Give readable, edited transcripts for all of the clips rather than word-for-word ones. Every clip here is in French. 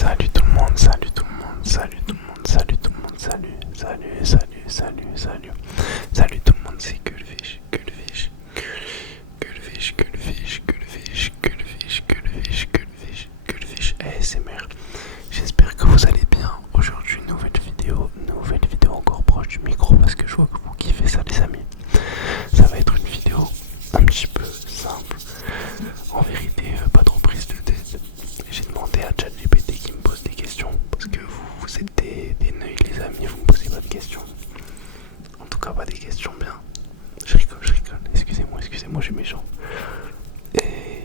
Salut tout le monde, salut tout le monde, salut tout le monde, salut tout le monde, salut. Salut tout le monde, c'est Gulfish. Gulfish ASMR. J'espère que vous allez bien. Aujourd'hui, nouvelle vidéo encore proche du micro parce que je vois que vous kiffez ça, les amis. Ça va être une vidéo un petit peu simple. En vérité, pas trop prise de tête. J'ai demandé à ChatGPT qui me pose des questions parce que vous êtes des neuils, les amis, vous me posez pas de questions. En tout cas, pas des questions bien. Je rigole. Excusez-moi, je suis méchant. Et.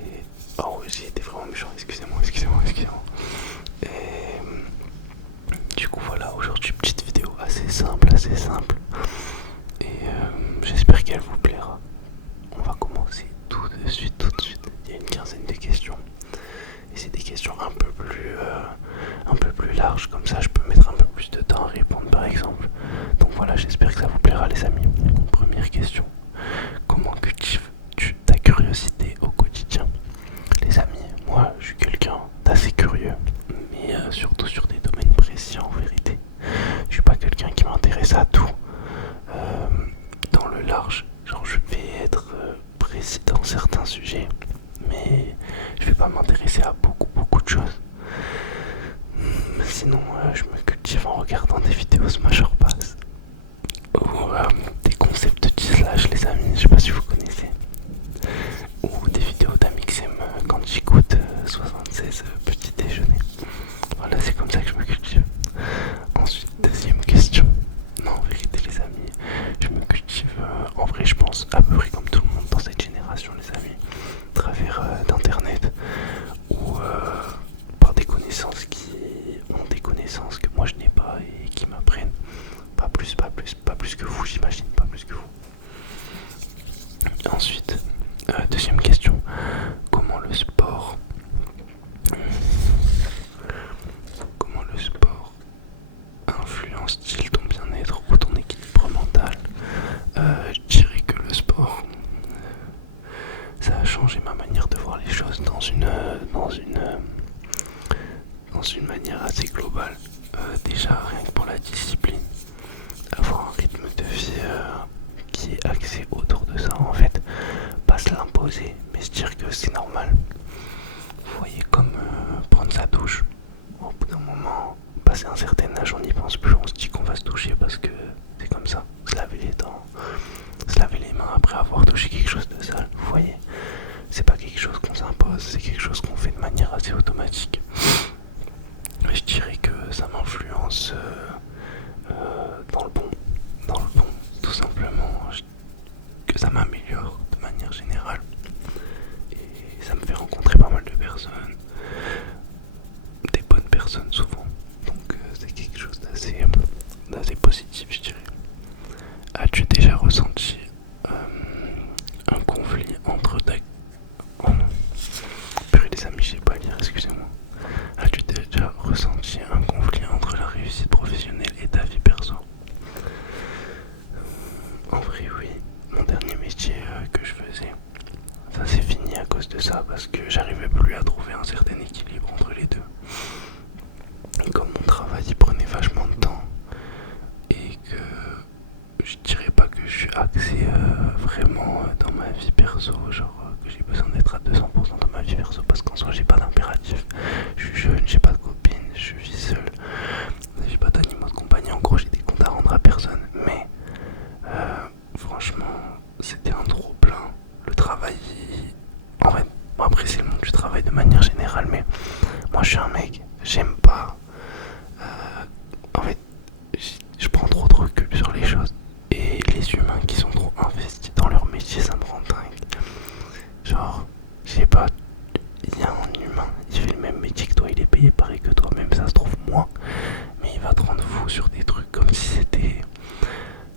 Oh, j'ai été vraiment méchant, excusez-moi. Et. Du coup, voilà, aujourd'hui, petite vidéo assez simple. Et j'espère qu'elle vous plaira. On va commencer tout de suite. Il y a une quinzaine de questions. Et c'est des questions un peu plus larges, comme ça je peux mettre un peu plus de temps à répondre par exemple. Donc voilà, j'espère que ça vous plaira les amis. Première question. Comment cultives-tu ta curiosité au quotidien? Les amis, moi je suis quelqu'un d'assez curieux, mais surtout sur des domaines précis en vérité. Je suis pas quelqu'un qui m'intéresse à tout dans le large. Genre je vais être précis dans certains sujets, mais je vais pas m'intéresser à beaucoup de choses. Sinon, je me cultive en regardant des vidéos Smash or Pass ou des concepts de T-Slash, les amis, je sais pas si vous connaissez, ou des vidéos d'Amixem quand j'écoute 76 petit déjeuner. Voilà, c'est comme ça que je me cultive. Ensuite, deuxième question. Non, en vérité, les amis, je me cultive en vrai, je pense, à peu près comme tout le monde dans cette génération, les amis, à travers d'internet ou par des connaissances qui ont des connaissances que moi je n'ai pas et qui m'apprennent. Pas plus que vous, j'imagine, pas plus que vous. Ensuite, deuxième question. Comment le sport influence-t-il ton bien-être ou ton équilibre mental? Je dirais que le sport, ça a changé ma manière de voir les choses dans une manière assez globale. Déjà, rien que pour la discipline, avoir un rythme de vie qui est axé autour de ça, en fait, pas se l'imposer, mais se dire que c'est normal. Vous voyez, comme prendre sa douche. Au bout d'un moment, passer un certain âge, on n'y pense plus, on se dit qu'on va se doucher parce que c'est comme ça. Se laver les dents, se laver les mains après avoir touché quelque chose de sale. Vous voyez, c'est pas quelque chose qu'on s'impose, c'est quelque chose qu'on fait de manière assez automatique. Je dirais que ça m'influence dans le bon, tout simplement, que ça m'améliore de manière générale et ça me fait rencontrer pas mal de personnes, des bonnes personnes souvent, donc c'est quelque chose d'assez positif, je dirais. As-tu déjà ressenti un conflit entre ta... Oh non, purée les amis, je sais pas lire, excusez-moi. As-tu déjà ressenti un conflit entre la réussite professionnelle et ta vie perso? En vrai, oui. Mon dernier métier que je faisais, ça s'est fini à cause de ça parce que j'arrivais plus à trouver un certain équilibre entre les deux. Et comme mon travail il prenait vachement de temps et que je dirais pas que je suis axé vraiment dans ma vie perso, genre que j'ai besoin d'être à 200% dans ma vie perso parce qu'en soi j'ai pas d'impératif. Je suis jeune, j'ai pas de copine, je vis seul, j'ai pas d'animaux de compagnie, en gros j'ai des comptes à rendre à personne, mais franchement c'était un trop plein. Le travail, en fait, bon, après c'est le monde du travail de manière générale, mais moi je suis un mec, j'aime pas, en fait je prends trop de recul sur les choses et les humains qui sont trop investis dans leur métier ça me rend dingue. Genre, je sais pas, il y a un humain, il fait le même métier que toi, il est payé pareil que toi, même ça se trouve moins, mais il va te rendre fou sur des trucs comme si c'était...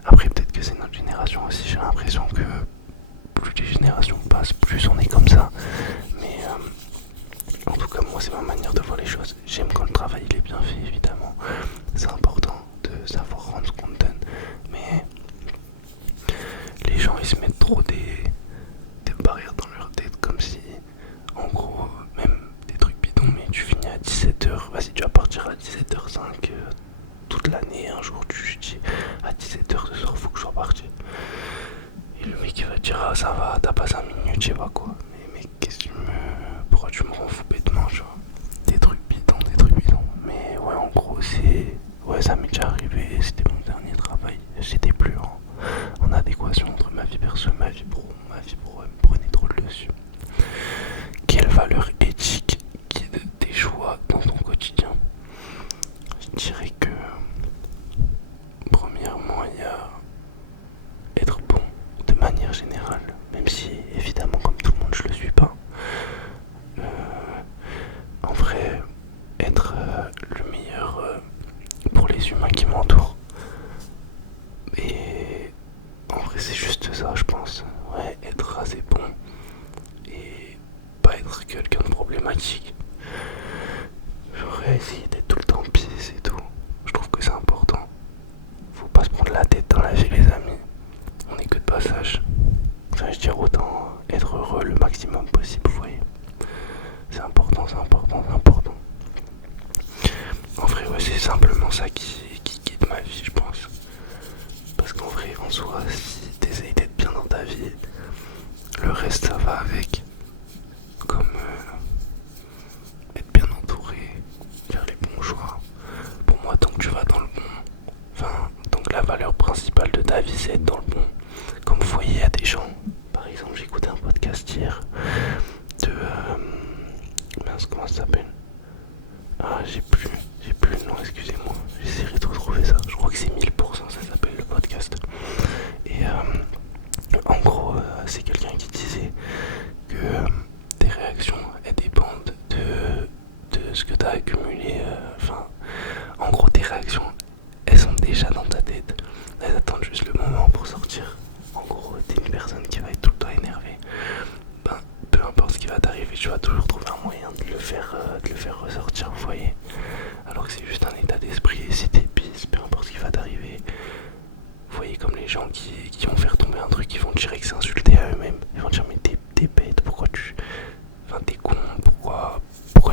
Après peut-être que c'est notre génération aussi, j'ai l'impression que plus les générations passent, plus on est comme ça, mais en tout cas moi c'est ma manière de voir les choses. J'aime quand le travail il est bien fait évidemment, c'est important de savoir rendre ce qu'on te donne, mais les gens ils se mettent trop des barrières dans leur tête comme si en gros même des trucs bidons, mais tu finis à 17h, vas-y tu vas de l'année, un jour tu dis à 17h ce soir faut que je sois parti. Et le mec il va te dire ah ça va, t'as pas 5 minutes, je sais pas quoi. Mais mec, pourquoi tu me rends fou bêtement, tu vois. Des trucs bidons. Mais ouais, en gros c'est... Ouais, ça m'est déjà arrivé, c'était mon dernier travail. J'étais plus en adéquation entre ma vie perso et ma vie pro. Ma vie pro elle me prenait trop le dessus. Quelle valeur éthique guide tes choix dans ton quotidien? Je dirais que premièrement il y a être bon de manière générale, même si évidemment comme tout le monde je le suis pas. En vrai, être le meilleur pour les humains qui m'entourent. Et en vrai c'est juste ça je pense. Ouais, être assez bon et pas être quelqu'un de problématique. J'aurais essayé d'être tout le temps peace et tout. Je trouve que c'est important. Faut pas se prendre la tête dans la vie les amis. On est que de passage. Ça veut dire autant être heureux le maximum possible, vous voyez. C'est important. En vrai ouais c'est simplement ça qui guide ma vie je pense. Parce qu'en vrai en soi si t'essayes d'être bien dans ta vie, le reste ça va avec. Comme être bien entouré, faire les bons choix. Pour moi tant que tu vas dans le bon, enfin tant que la valeur principale de ta vie c'est être dans le bon. Comme vous voyez il y a des gens, par exemple j'ai écouté un podcast hier de mince comment ça s'appelle. Ah j'ai plus le nom, excusez-moi, j'essaierai de retrouver ça. Je crois que c'est 1000% ça s'appelle le podcast. Et en gros c'est quelqu'un qui disait que tes réactions elles dépendent de ce que tu as accumulé. Enfin en gros tes réactions elles sont déjà dans ta tête, elles attendent juste le moment pour sortir. En gros t'es une personne qui va être tout le temps énervée, ben peu importe ce qui va t'arriver tu vas toujours trouver un moyen de le faire ressortir, vous voyez. Alors que c'est juste un état d'esprit et si t'es pisse, peu importe ce qui va t'arriver. Vous voyez comme les gens qui vont faire tomber un truc, ils vont direct s'insulter à eux-mêmes. Ils vont dire mais t'es bête, pourquoi tu... Enfin t'es con, pourquoi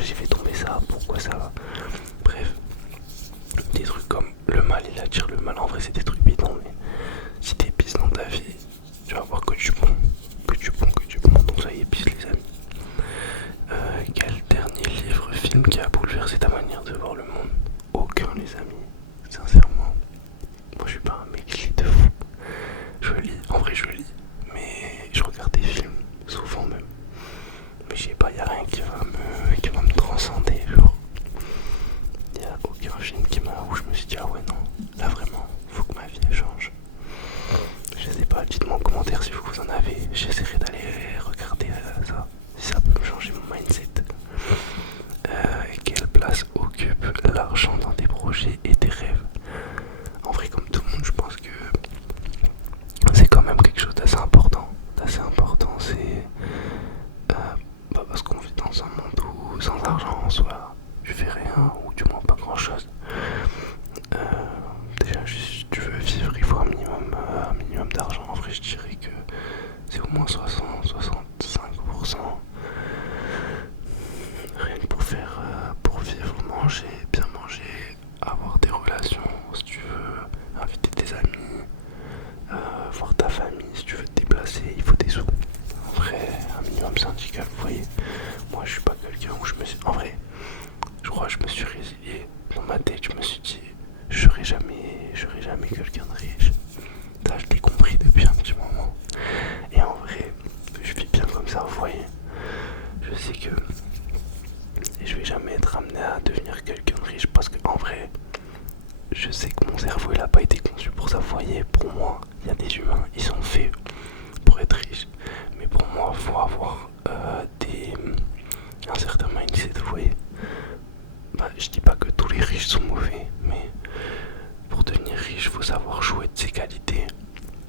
j'ai fait tomber ça, pourquoi ça va. Bref, des trucs comme le mal il attire le mal, en vrai c'est des trucs bidons mais si t'es pisse dans ta vie, tu vas voir que du bon. Donc soyez pisse les amis. Quel dernier livre, film qui a bouleversé ta manière de voir le monde? Aucun les amis, sincèrement. Moi je suis pas un mec qui lit de fou. Je lis, en vrai je lis, mais je regarde des films, souvent même. Mais je sais pas, y a rien qui va me transcender, genre. Y a aucun film où je me suis dit ah ouais non, là vraiment, faut que ma vie change. Je sais pas, dites-moi en commentaire si vous en avez, j'essaierai d'aller regarder ça, si ça peut me changer mon mindset. Quelle place occupe l'argent dans tes projets et tes rêves? En vrai comme tout le monde je pense que c'est quand même quelque chose d'assez important. C'est parce qu'on vit dans un monde où sans argent en soi tu fais rien ou du moins pas grand chose. Déjà si tu veux vivre il faut un minimum d'argent. En vrai je dirais que c'est au moins 60-65%. Rien que pour vivre, bien manger, avoir des relations, si tu veux inviter tes amis, voir ta famille, si tu veux te déplacer, il faut des sous. En vrai, un minimum syndical, vous voyez. Moi, je suis pas quelqu'un où je me suis... En vrai, je crois que je me suis résilié. Dans ma tête, je me suis dit, je serai jamais quelqu'un de riche. Ça, je l'ai compris depuis un petit moment. Et en vrai, je vis bien comme ça, vous voyez. Je sais que je vais jamais être amené à devenir quelqu'un de riche parce que en vrai, je sais que mon cerveau il a pas été conçu pour ça. Vous voyez, pour moi, il y a des humains, ils sont faits pour être riches. Mais pour moi, il faut avoir un certain mindset, vous voyez. Bah, je dis pas que tous les riches sont mauvais, mais pour devenir riche, il faut savoir jouer de ses qualités.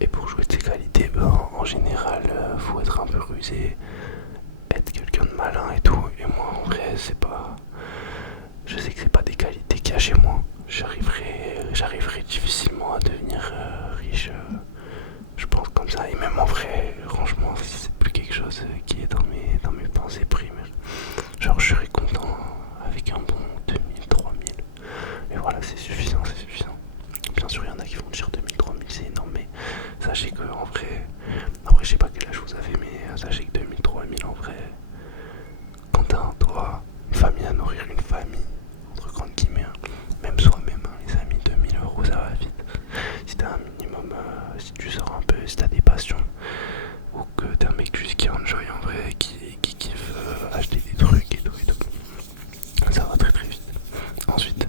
Et pour jouer de ses qualités, en général, faut être un peu rusé, être quelqu'un de malin et tout. Et moi, en vrai, c'est pas... Je sais que c'est pas des qualités qu'il y a chez moi. J'arriverai difficilement à devenir riche, je pense comme ça. Et même en vrai, franchement, c'est plus quelque chose qui est dans mes pensées primaires. Genre, je serais content avec un bon 2000, 3000. Et voilà, c'est suffisant. Ensuite,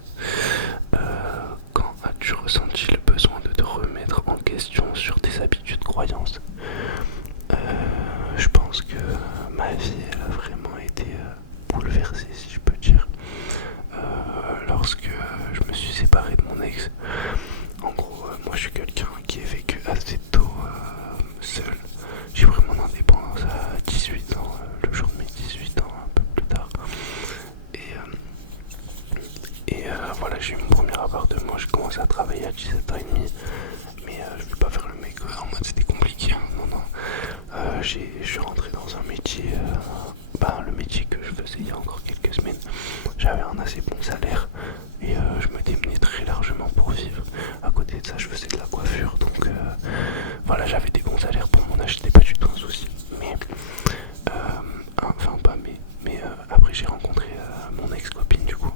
quand as-tu ressenti le besoin de te remettre en question sur tes habitudes, croyances? Je pense que ma vie, elle a vraiment été bouleversée, si je peux dire, lorsque je me suis séparé de mon ex. En gros, moi je suis quelqu'un qui a vécu assez tôt seul. J'ai pris mon indépendance à 18 ans, le jour de mes 18 ans, un peu plus tard. Et voilà, j'ai eu mon premier appartement, j'ai commencé à travailler à 17 ans et demi. Mais je vais pas faire le mec en mode c'était compliqué, hein. Non, non. Je suis rentré dans un métier, le métier que je faisais il y a encore quelques semaines. J'avais un assez bon salaire et je me démenais très largement pour vivre. À côté de ça, je faisais de la coiffure, donc voilà, j'avais des bons salaires pour mon âge, c'était pas du tout un souci. Mais, enfin, pas mais après j'ai rencontré mon ex-copine du coup,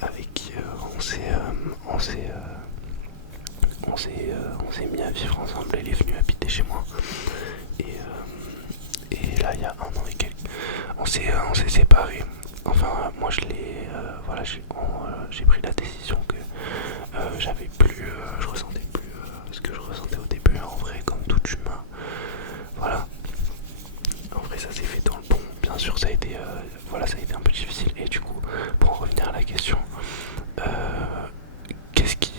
avec qui on s'est mis à vivre ensemble. Elle est venue habiter chez moi. Et là, il y a un an et quelques, on s'est séparés. Enfin, moi, voilà, j'ai pris la décision que j'avais plus, je ressentais plus ce que je ressentais au début. En vrai, comme tout humain, voilà. En vrai, ça s'est fait dans le bon. Bien sûr, ça a été un peu difficile. Et du coup, pour en revenir à la question, qu'est-ce qui,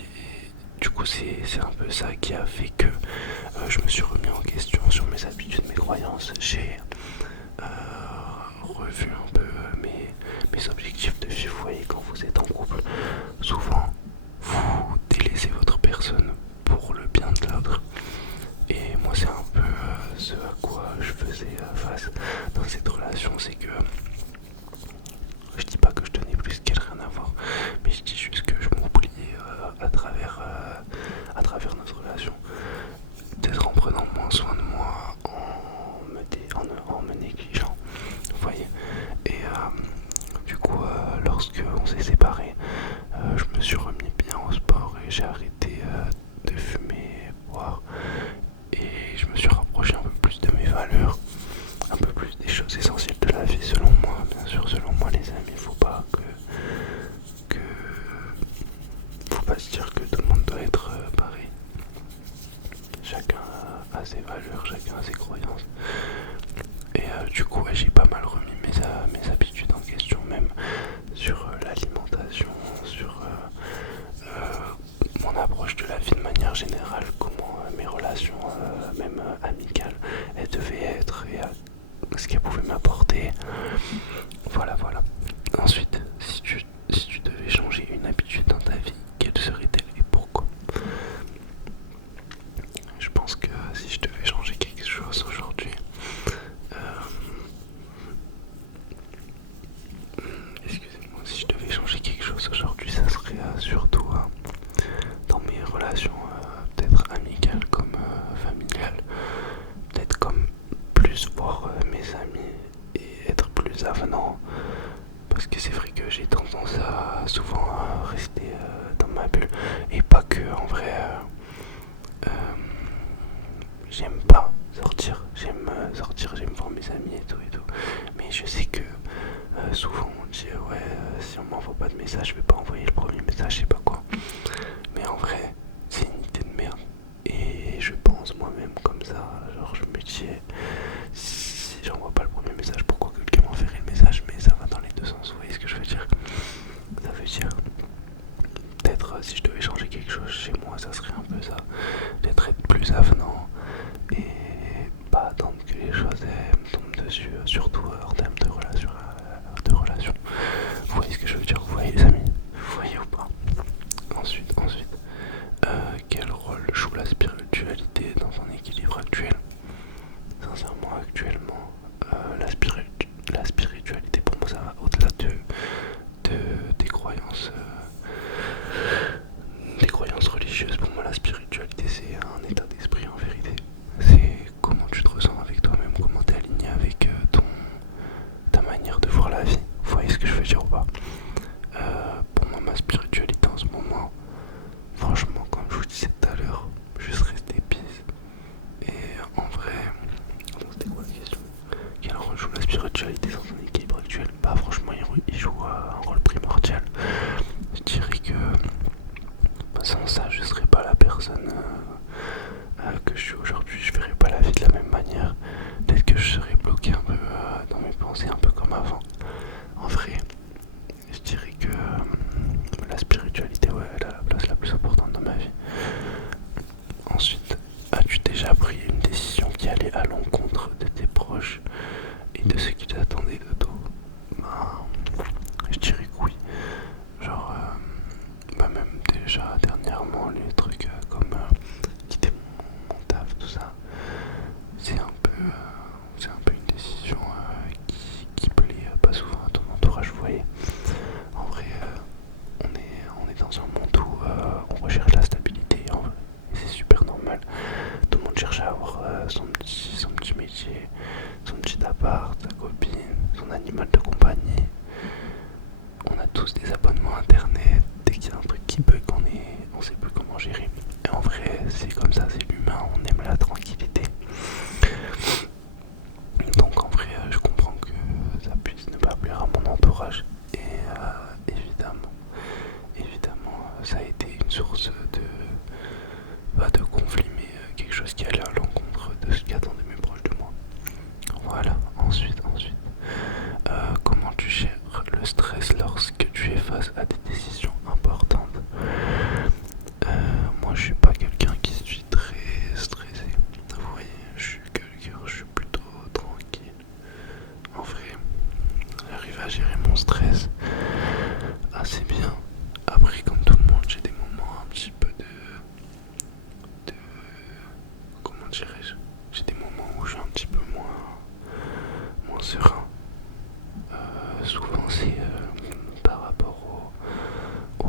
du coup, c'est un peu ça qui a fait que je me suis remis en question sur mes habitudes, mes croyances. J'ai revu un peu mes objectifs de vie. Vous voyez, quand vous êtes en couple, souvent vous délaissez votre personne pour le bien de l'autre. Et moi, c'est un peu ce à quoi je faisais face dans cette relation. C'est que je dis pas que je donnais plus qu'elle, rien à voir, mais je dis juste que je m'oubliais à travers notre relation. Peut-être en prenant moins soin de moi, en me négligeant, vous voyez. Et du coup, lorsque on s'est séparés, je me suis remis bien au sport et j'ai arrêté de fumer, boire, et je me suis rapproché un peu plus de mes valeurs, un peu plus des choses essentielles de la vie, selon moi. Bien sûr, selon moi, les amis, faut pas faut pas se dire que tout le monde doit être pareil. Chacun a ses valeurs, chacun a ses croyances. Et du coup, ouais, j'ai pas mal remis mes habitudes en question, même sur l'alimentation, sur mon approche de la vie de manière générale, comment mes relations, même amicales, elles devaient être et ce qu'elles pouvaient m'apporter. Voilà, voilà. Ensuite, si tu devais changer une habitude dans ta vie, quelle serait-elle et pourquoi? Je pense que si je devais changer quelque chose aujourd'hui, excusez-moi, si je devais changer quelque chose aujourd'hui, ça serait surtout dans mes relations, peut-être amicales comme familiales, peut-être comme plus voir mes amis et être plus avenant, parce que c'est vrai que j'ai tendance à souvent rester dans ma bulle, et pas que, en vrai, j'aime pas sortir, j'aime voir mes amis et tout, mais je sais que souvent on dit ouais, si on m'envoie pas de message, je vais pas envoyer le premier message, je sais pas quoi. Mais en vrai, c'est une idée de merde. Et je pense moi-même comme ça, genre je me dis, si j'envoie pas le premier message, pourquoi quelqu'un m'enverrait le message? Mais ça va dans les deux sens, vous voyez ce que je veux dire? Ça veut dire, peut-être si je devais changer quelque chose chez moi, ça serait un peu ça, d'être plus avenant et pas attendre que les choses me tombent dessus, surtout en termes de relation. Vous voyez ce que je veux dire? Vous voyez les amis? Vous voyez ou pas? Ensuite, quel rôle joue la spiritualité dans ton équilibre actuel? Sincèrement, actuellement, la spiritualité pour moi ça va au-delà des croyances, religieuses. Pour moi, la spiritualité c'est un état d'esprit en vérité. C'est comment tu te ressens avec toi-même, comment tu es aligné avec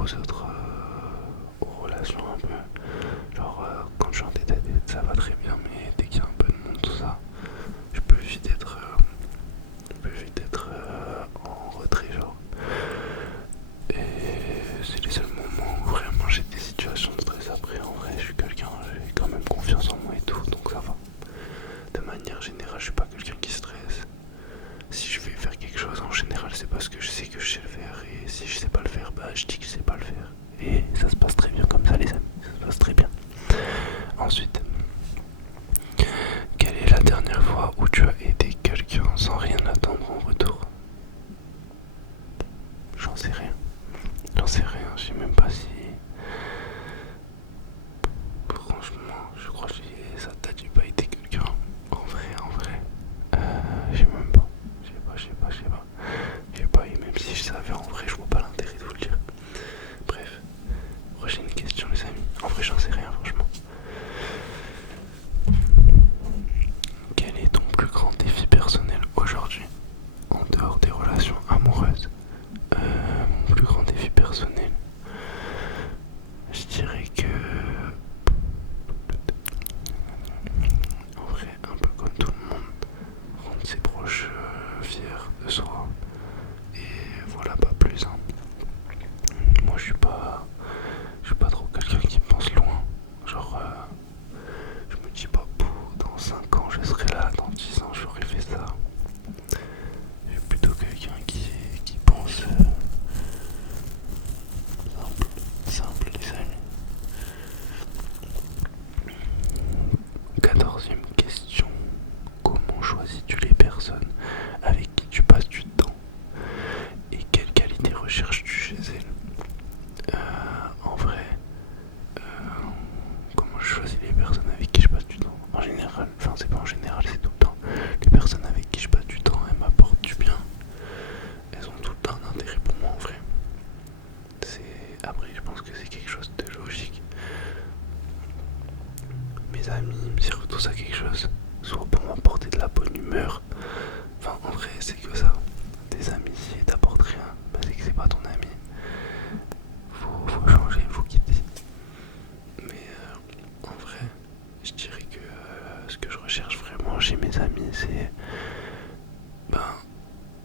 aux autres aux relations un peu. Genre quand je suis en tête à tête ça va très bien, mais dès qu'il y a un peu de monde tout ça, je peux vite être en retrait genre. Et c'est les seuls moments où vraiment j'ai des situations de stress. Après en vrai je suis quelqu'un, j'ai quand même confiance en moi et tout, donc ça va. De manière générale je suis pas quelqu'un qui stresse. Si je vais faire quelque chose en général c'est parce que je sais que je sais le faire, et si je sais pas le faire bah je dis que je sais pas le faire. Et ça se passe très bien comme ça les amis, ça se passe très bien. Ensuite, quelle est la dernière fois où tu as aidé quelqu'un sans rien attendre en retour? J'en sais rien. J'en sais rien, je sais même pas si... Franchement, je crois que ça t'a dû pas aider quelqu'un. En vrai. Je sais même pas. Je sais pas, et même si je savais en vrai, je vois pas l'intérêt de vous le dire. Bref, prochaine question les amis. En vrai, j'en sais rien franchement. Quel est ton plus grand défi personnel aujourd'hui, en dehors des relations amoureuses? Mon plus grand défi personnel, je dirais que, en vrai, un peu comme tout le monde, rendre ses proches fiers de soi. Et voilà, pas plus. Hein. Moi, je suis pas trop quelqu'un qui pense loin. Genre, je me dis pas, dans 5 ans je serai là, dans 10 ans j'aurais fait ça. Je suis plutôt quelqu'un qui pense simple les amis. 14e question. Comment choisis-tu les personnes avec qui tu passes du temps? Et quelles qualités recherches-tu chez elles? En vrai, comment je choisis les personnes avec qui je passe du temps? En général, enfin c'est pas en général, c'est tout le temps. Les personnes avec qui je passe du temps, elles m'apportent du bien. Elles ont tout le temps un intérêt pour moi en vrai. Après je pense que c'est quelque chose de logique. Mes amis me servent tous à quelque chose. Soit pour m'apporter de la bonne humeur. Enfin en vrai c'est que ça. Des amis si ils t'apportent rien, bah c'est que c'est pas ton ami. Faut changer, faut quitter. Mais en vrai, je dirais que ce que je recherche vraiment chez mes amis, c'est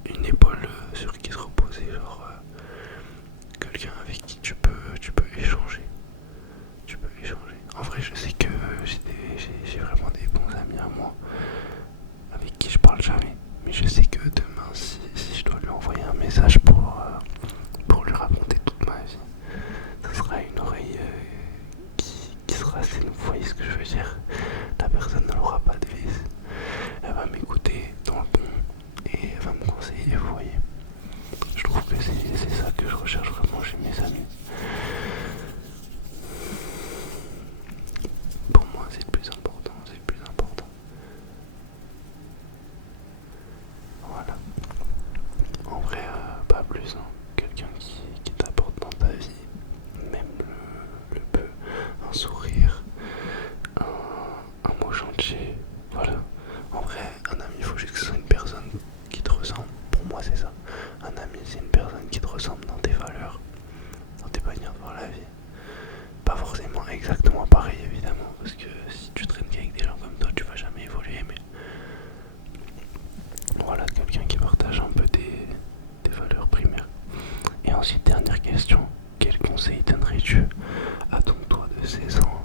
une épaule sur qui se reposer, genre quelqu'un avec qui tu peux échanger. Tu peux échanger. En vrai, je sais que j'ai vraiment des bons amis à moi avec qui je parle jamais. Mais je sais que demain, si je dois lui envoyer un message pour lui raconter toute ma vie, ça sera une oreille qui sera saine. Vous voyez ce que je veux dire? La personne ne l'aura pas de vis. Elle va m'écouter dans le bon et elle va me conseiller, vous voyez. Je trouve que c'est ça que je recherche vraiment chez mes amis. Pour moi, c'est le plus important, Voilà. En vrai, pas plus, hein. Quelqu'un qui t'apporte dans ta vie, même le peu, un sourire, un mot gentil, voilà. En vrai, un ami, il faut juste que ce soit une personne qui te ressemble. Pour moi, c'est ça. Un ami, c'est une personne qui te ressemble dans tes valeurs, dans tes manières de voir la vie. Pas forcément exactement pareil, évidemment, parce que si tu traînes qu'avec des gens comme toi, tu vas jamais évoluer, mais voilà, quelqu'un qui partage un peu tes valeurs primaires. Et ensuite, dernière question, quel conseil donnerais-tu à ton toi de 16 ans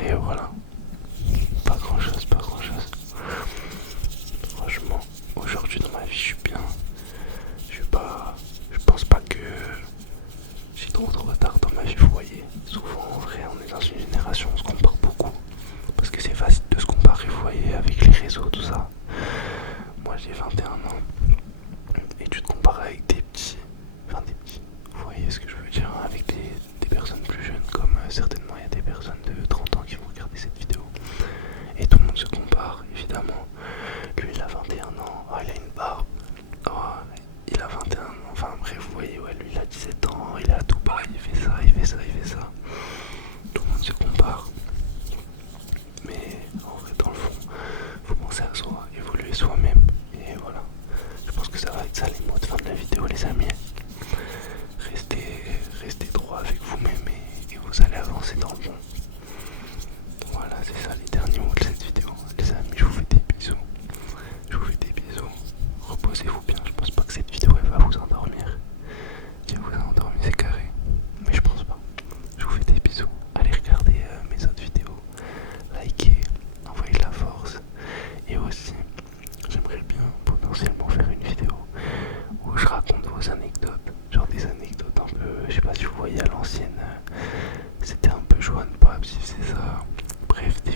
après, voilà. Pas grand chose, pas grand chose. Franchement, aujourd'hui dans ma vie, je suis bien. Je suis pas. Je pense pas que j'ai trop de retard dans ma vie, vous voyez. Souvent, en vrai, on est dans une génération où on se compare beaucoup. Parce que c'est facile de se comparer, vous voyez, avec les réseaux, tout ça. Moi, j'ai 21 ans. Et tu te compares avec des petits. Enfin, des petits. Vous voyez ce que je veux dire? Avec des personnes plus jeunes, comme certainement il y a des personnes de 30 ans qui vont regarder cette vidéo. Et tout le monde se compare, évidemment. Lui, il a 21 ans. Oh, il a une barbe. Oh, il a 21 ans. Enfin, bref, vous voyez, ouais, lui, il a 17 ans. Il est à Dubaï. Il fait ça, il fait ça, il fait ça. Tout le monde se compare. Mais en vrai, dans le fond, faut penser à soi, évoluer soi-même. Et voilà. Je pense que ça va être ça les mots de fin de la vidéo, les amis. Restez droit avec vous-même et vous allez avancer dans le bon. Voilà, c'est ça les derniers mots de cette vidéo. Les amis, je vous fais des bisous. Je vous fais des bisous. Reposez-vous bien. Je pense pas que cette vidéo elle va vous endormir. Si vous vous endormez, c'est carré. Mais je pense pas. Je vous fais des bisous. Allez regarder mes autres vidéos. Likez, envoyez de la force. Et aussi, j'aimerais bien potentiellement faire une vidéo où je raconte vos anecdotes. Genre des anecdotes un peu, je sais pas si vous voyez à l'ancienne, c'était un peu Johan Pabst, c'est ça. Bref, des